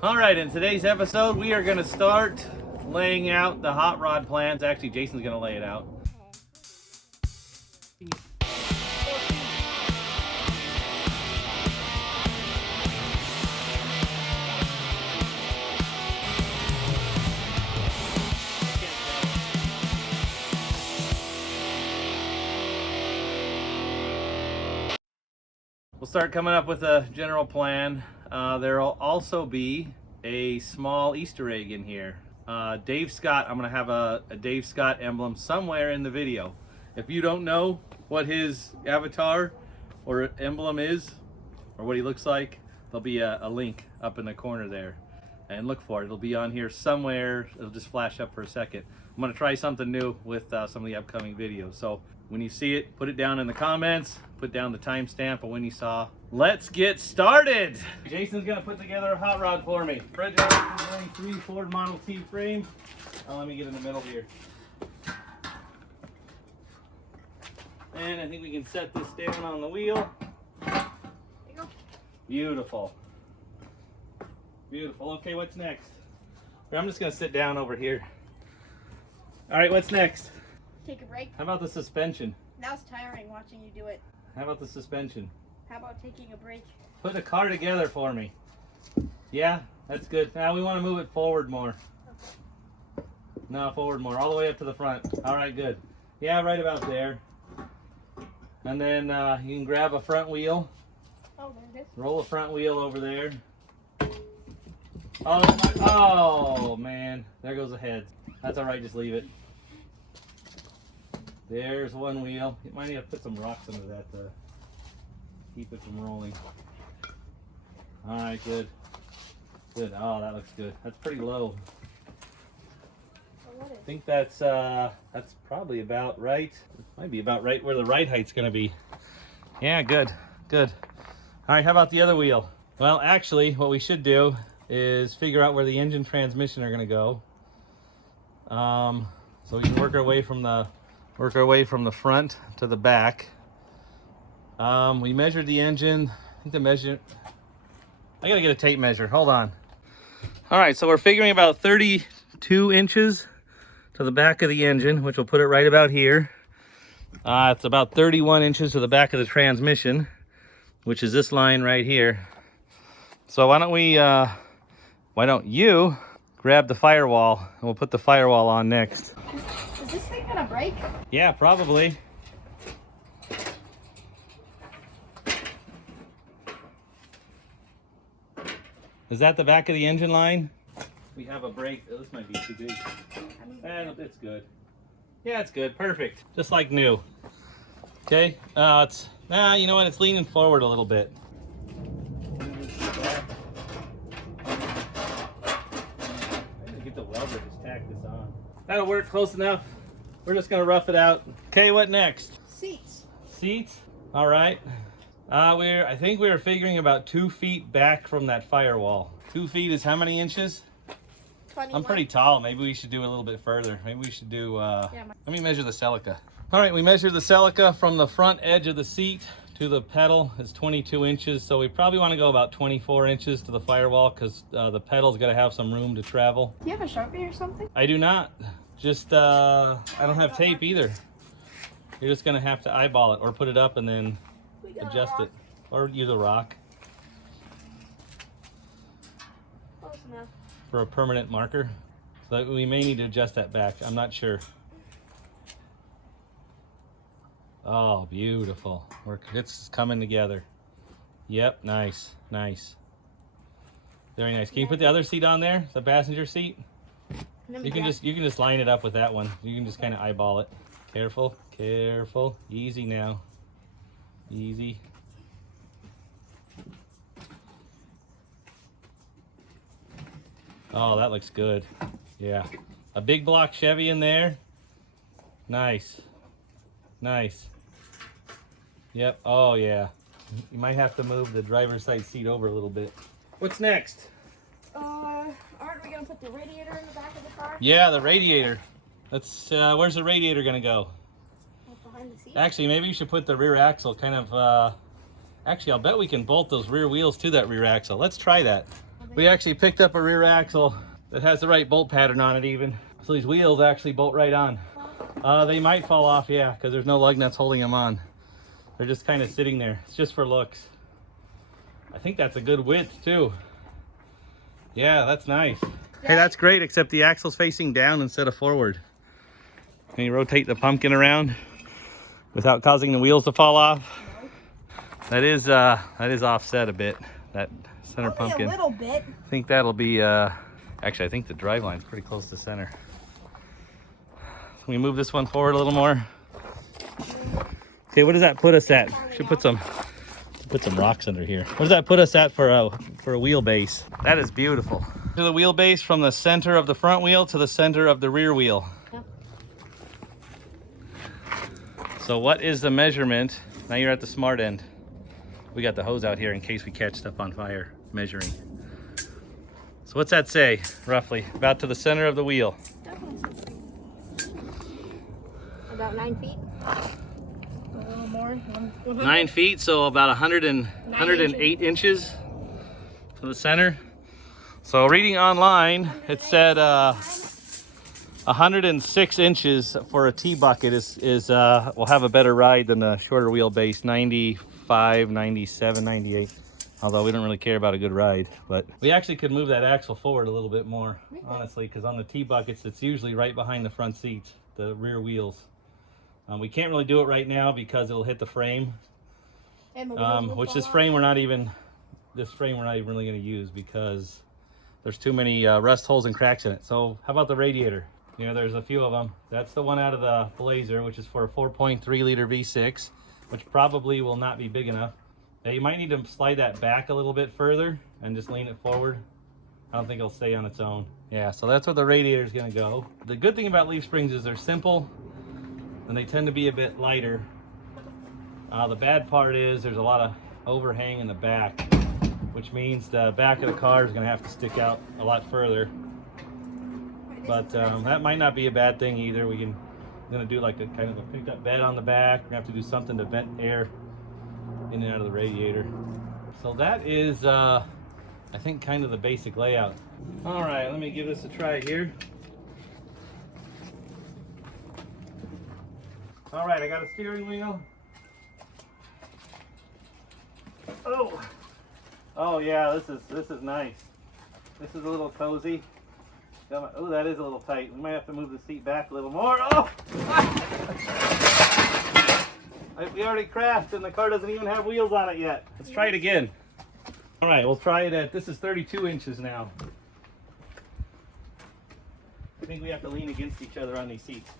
All right, in today's episode, we are going to start laying out the hot rod plans. Actually, Jason's going to lay it out. We'll start coming up with a general plan. There'll also be a small Easter egg in here. Dave Scott, I'm gonna have a Dave Scott emblem somewhere in the video. If you don't know what his avatar or emblem is, or what he looks like, there'll be a link up in the corner there. And look for it, it'll be on here somewhere. It'll just flash up for a second. I'm gonna try something new with some of the upcoming videos. So when you see it, put it down in the comments, put down the timestamp of when you saw. Let's get started. Jason's gonna put together a hot rod for me. Fred Johnson 93 Ford Model T frame. Let me get in the middle here. And I think we can set this down on the wheel. There you go. Beautiful. Beautiful. Okay, what's next? I'm just gonna sit down over here. All right, what's next? Take a break. How about the suspension? Now it's tiring watching you do it. How about the suspension? How about taking a break? Put the car together for me. Yeah, that's good. Now we want to move it forward more. Okay. No, forward more, all the way up to the front. All right, good. Yeah, right about there. And then you can grab a front wheel. Oh, there it is. Roll a front wheel over there. Oh man, there goes the head. That's all right, just leave it. There's one wheel. You might need to put some rocks under that to keep it from rolling. All right, good. Good. Oh, that looks good. That's pretty low. I think that's probably about right. Might be about right where the ride height's gonna be. Yeah, good. Good. All right, how about the other wheel? Well, actually, what we should do is figure out where the engine transmission are gonna go. So we can work our way from the front to the back. We measured the engine. I think the measure. I gotta get a tape measure. Hold on. All right, so we're figuring about 32 inches to the back of the engine, which will put it right about here. It's about 31 inches to the back of the transmission, which is this line right here. So why don't you grab the firewall and we'll put the firewall on next. Is this thing gonna break? Yeah, probably. Is that the back of the engine line? We have a brake. Oh, this might be too big. It's good. Yeah, it's good. Perfect. Just like new. Okay. You know what? It's leaning forward a little bit. Get the welder, just tack this on. That'll work close enough. We're just gonna rough it out. Okay, what next? Seats. Seats. All right. I think we were figuring about 2 feet back from that firewall. 2 feet is how many inches? 21. I'm pretty tall. Maybe we should do a little bit further. Maybe we should do. Let me measure the Celica. All right, we measured the Celica from the front edge of the seat to the pedal is 22 inches. So we probably want to go about 24 inches to the firewall because the pedal's got to have some room to travel. Do you have a Sharpie or something? I do not. Just I don't have tape either. You're just gonna have to eyeball it or put it up and then adjust it, or use a rock Close enough. for a permanent marker. So we may need to adjust that back. I'm not sure. Oh, beautiful. It's coming together. Yep, nice, nice. Very nice. Can you put the other seat on there? The passenger seat? You can just line it up with that one. You can just kind of eyeball it. Careful, careful. Easy now. Easy. Oh, that looks good. Yeah. A big block Chevy in there. Nice. Nice. Yep. Oh, yeah. You might have to move the driver's side seat over a little bit. What's next? Aren't we gonna put the radiator in the back of the car? Yeah, the radiator. Let's. Where's the radiator gonna go? Behind the seat. Actually, maybe you should put the rear axle kind of. Actually, I'll bet we can bolt those rear wheels to that rear axle. Let's try that. We actually picked up a rear axle that has the right bolt pattern on it even. So these wheels actually bolt right on. They might fall off, yeah, because there's no lug nuts holding them on. They're just kind of sitting there. It's just for looks. I think that's a good width too. Yeah, that's nice. Hey, that's great, except the axle's facing down instead of forward. Can you rotate the pumpkin around without causing the wheels to fall off? That is offset a bit, that center pumpkin. A little bit. I think that'll be, actually I think the drive line's pretty close to center. Can we move this one forward a little more? Okay, what does that put us at? Should put some rocks under here. What does that put us at for a wheelbase? That is beautiful. To the wheelbase from the center of the front wheel to the center of the rear wheel. Yep. So what is the measurement? Now you're at the smart end. We got the hose out here in case we catch stuff on fire measuring. So what's that say, roughly? About to the center of the wheel. About 9 feet. A little more. 9 feet, so about 108 inches to the center. So reading online, it said 106 inches for a T-bucket will have a better ride than a shorter wheelbase, 95, 97, 98. Although we don't really care about a good ride, but we actually could move that axle forward a little bit more, honestly, because on the T-buckets, it's usually right behind the front seats, the rear wheels. We can't really do it right now because it'll hit the frame, And the wheels will which fall this off. frame we're not even really going to use because there's too many rust holes and cracks in it. So how about the radiator? You know, there's a few of them. That's the one out of the Blazer, which is for a 4.3 liter V6, which probably will not be big enough. Now you might need to slide that back a little bit further and just lean it forward. I don't think it'll stay on its own. Yeah, so that's where the radiator is going to go. The good thing about leaf springs is they're simple and they tend to be a bit lighter. The bad part is there's a lot of overhang in the back, which means the back of the car is going to have to stick out a lot further. But that might not be a bad thing either. We're going to do like a kind of a picked up bed on the back. We're going to have to do something to vent air in and out of the radiator. So that is, I think, kind of the basic layout. All right, let me give this a try here. All right, I got a steering wheel. Oh yeah, this is nice. This is a little cozy. Oh, that is a little tight. We might have to move the seat back a little more. Oh! We already crashed and the car doesn't even have wheels on it yet. Let's try it again. All right, we'll try it at, this is 32 inches now. I think we have to lean against each other on these seats.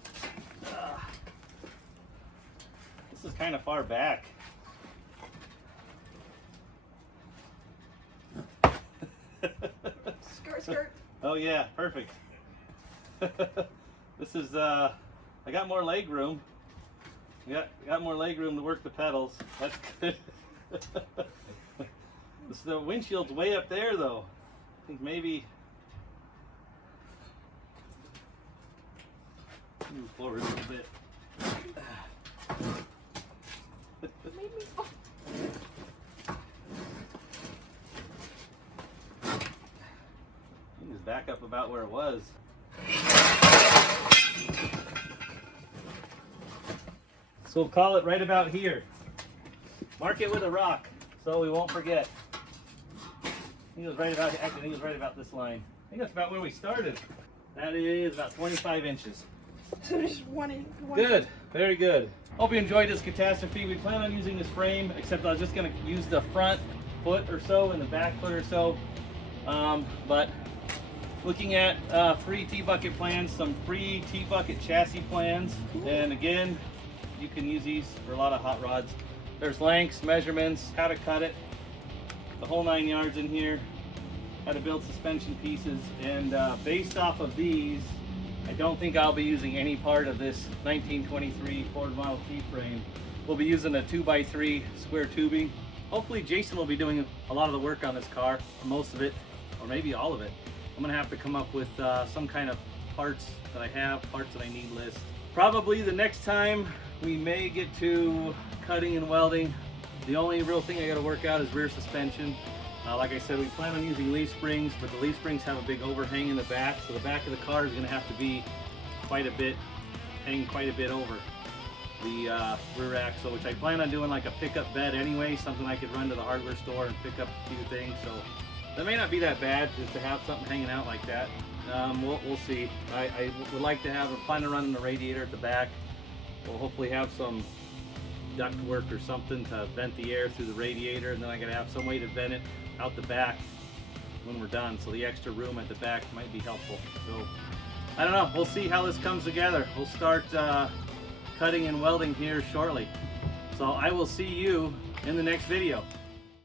This is kind of far back. Skirt. Oh yeah, perfect. This is, I got more leg room. Got more leg room to work the pedals. That's good. The windshield's way up there though. I think maybe move forward a little bit. Just back up about where it was. So we'll call it right about here. Mark it with a rock so we won't forget. I think it was right about, actually I think it was right about this line. I think that's about where we started. That is about 25 inches. So just one in. Good, very good. Hope you enjoyed this catastrophe. We plan on using this frame, except I was just gonna use the front foot or so and the back foot or so. But looking at free T-bucket plans, some free T-bucket chassis plans. And again, you can use these for a lot of hot rods. There's lengths, measurements, how to cut it, the whole 9 yards in here, how to build suspension pieces. And based off of these, I don't think I'll be using any part of this 1923 Ford Model T frame. We'll be using a 2x3 square tubing. Hopefully Jason will be doing a lot of the work on this car, most of it, or maybe all of it. I'm gonna have to come up with some kind of parts that I need list. Probably the next time we may get to cutting and welding. The only real thing I gotta work out is rear suspension. Like I said, we plan on using leaf springs, but the leaf springs have a big overhang in the back, so the back of the car is going to have to be hang quite a bit over the rear axle, which I plan on doing like a pickup bed anyway, something I could run to the hardware store and pick up a few things. So that may not be that bad just to have something hanging out like that. We'll see. I would like to have, I'm planning on running the radiator at the back. We'll hopefully have some duct work or something to vent the air through the radiator, and then I gotta have some way to vent it out the back when we're done, so the extra room at the back might be helpful. So I don't know, we'll see how this comes together. We'll start cutting and welding here shortly. So I will see you in the next video.